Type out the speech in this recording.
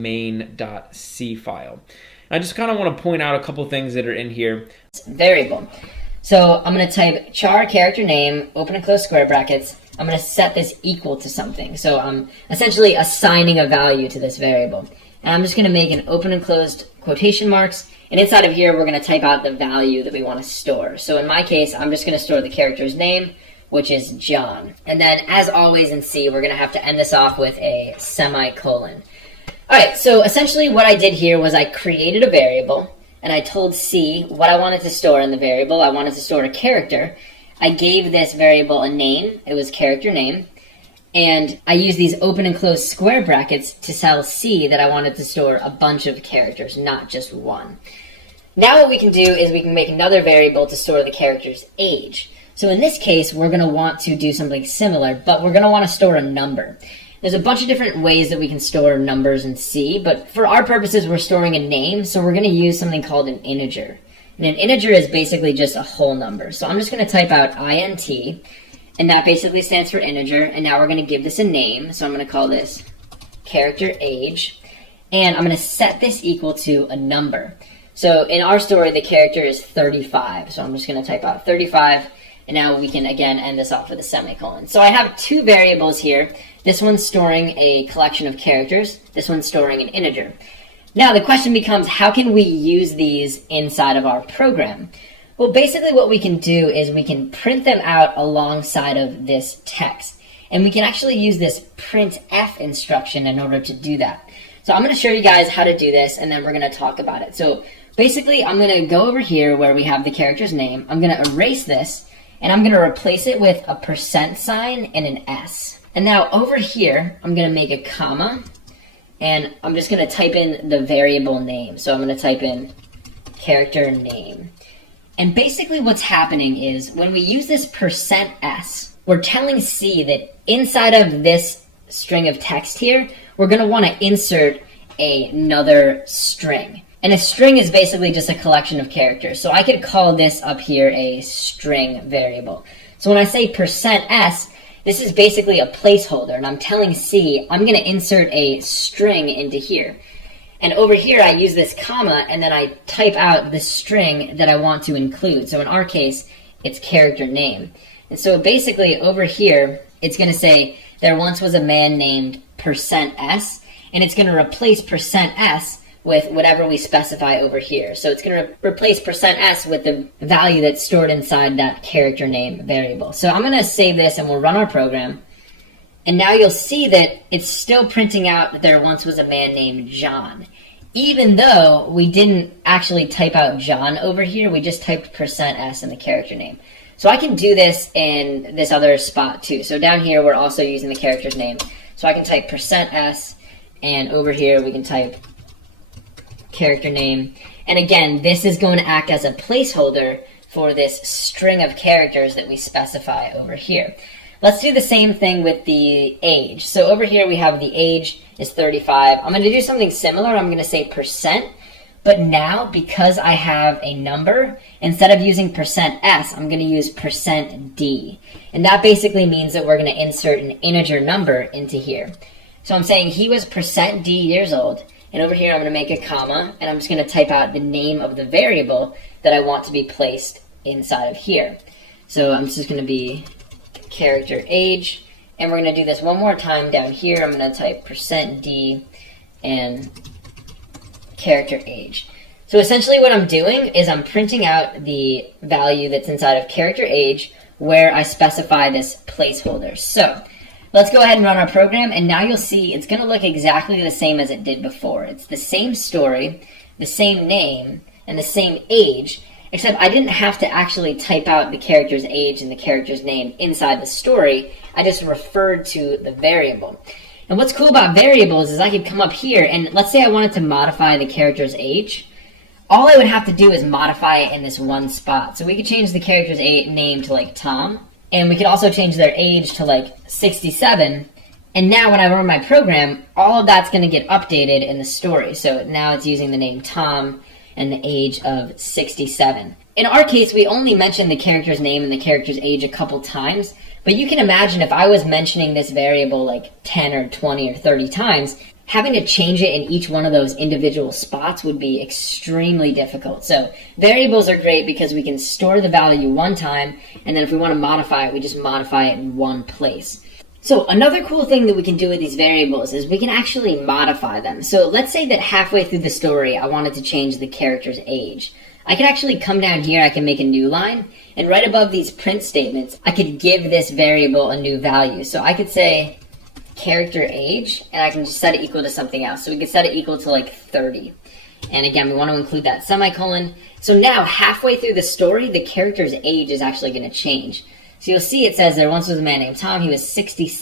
main.c file. I just kind of want to point out a couple things that are in here. Variable. So I'm going to type char character name, open and close square brackets. I'm going to set this equal to something. So I'm essentially assigning a value to this variable. And I'm just going to make an open and closed quotation marks. And inside of here, we're going to type out the value that we want to store. So in my case, I'm just going to store the character's name, which is John. And then as always in C, we're going to have to end this off with a semicolon. All right, so essentially what I did here was I created a variable, and I told C what I wanted to store in the variable. I wanted to store a character. I gave this variable a name. It was character name. And I used these open and closed square brackets to tell C that I wanted to store a bunch of characters, not just one. Now what we can do is we can make another variable to store the character's age. So in this case, we're going to want to do something similar, but we're going to want to store a number. There's a bunch of different ways that we can store numbers in C, but for our purposes, we're storing a name, so we're going to use something called an integer. And an integer is basically just a whole number. So I'm just going to type out int, and that basically stands for integer, and now we're going to give this a name. So I'm going to call this character age, and I'm going to set this equal to a number. So in our story, the character is 35, so I'm just going to type out 35, and now we can, again, end this off with a semicolon. So I have two variables here. This one's storing a collection of characters. This one's storing an integer. Now the question becomes, how can we use these inside of our program? Well, basically what we can do is we can print them out alongside of this text. And we can actually use this printf instruction in order to do that. So I'm going to show you guys how to do this, and then we're going to talk about it. So basically, I'm going to go over here where we have the character's name. I'm going to erase this, and I'm going to replace it with a % and an S. And now over here, I'm going to make a comma, and I'm just going to type in the variable name. So I'm going to type in character name. And basically what's happening is when we use this %s, we're telling C that inside of this string of text here, we're going to want to insert another string. And a string is basically just a collection of characters. So I could call this up here a string variable. So when I say %s, this is basically a placeholder, and I'm telling C I'm going to insert a string into here. And over here I use this comma, and then I type out the string that I want to include. So in our case, it's character name. And so basically over here, it's going to say there once was a man named %s, and it's going to replace %s with whatever we specify over here. So it's going to replace %s with the value that's stored inside that character name variable. So I'm going to save this, and we'll run our program. And now you'll see that it's still printing out that there once was a man named John. Even though we didn't actually type out John over here, we just typed %s in the character name. So I can do this in this other spot too. So down here, we're also using the character's name. So I can type %s, and over here we can type character name. And again, this is going to act as a placeholder for this string of characters that we specify over here. Let's do the same thing with the age. So over here we have the age is 35. I'm going to do something similar. I'm going to say %, but now because I have a number, instead of using %s, I'm going to use %d. And that basically means that we're going to insert an integer number into here. So I'm saying he was %d years old. And over here, I'm going to make a comma, and I'm just going to type out the name of the variable that I want to be placed inside of here. So I'm just going to be character age, and we're going to do this one more time down here. I'm going to type %d and character age. So essentially what I'm doing is I'm printing out the value that's inside of character age where I specify this placeholder. So let's go ahead and run our program, and now you'll see it's going to look exactly the same as it did before. It's the same story, the same name, and the same age, except I didn't have to actually type out the character's age and the character's name inside the story. I just referred to the variable. And what's cool about variables is I could come up here, and let's say I wanted to modify the character's age. All I would have to do is modify it in this one spot. So we could change the character's name to like Tom, and we could also change their age to like 67. And now when I run my program, all of that's going to get updated in the story. So now it's using the name Tom and the age of 67. In our case, we only mentioned the character's name and the character's age a couple times. But you can imagine if I was mentioning this variable like 10 or 20 or 30 times, having to change it in each one of those individual spots would be extremely difficult. So variables are great because we can store the value one time, and then if we want to modify it, we just modify it in one place. So another cool thing that we can do with these variables is we can actually modify them. So let's say that halfway through the story, I wanted to change the character's age. I could actually come down here, I can make a new line, and right above these print statements, I could give this variable a new value. So I could say character age, and I can just set it equal to something else. So we could set it equal to like 30. And again, we want to include that semicolon. So now halfway through the story, the character's age is actually going to change. So you'll see it says there once was a man named Tom, he was 67.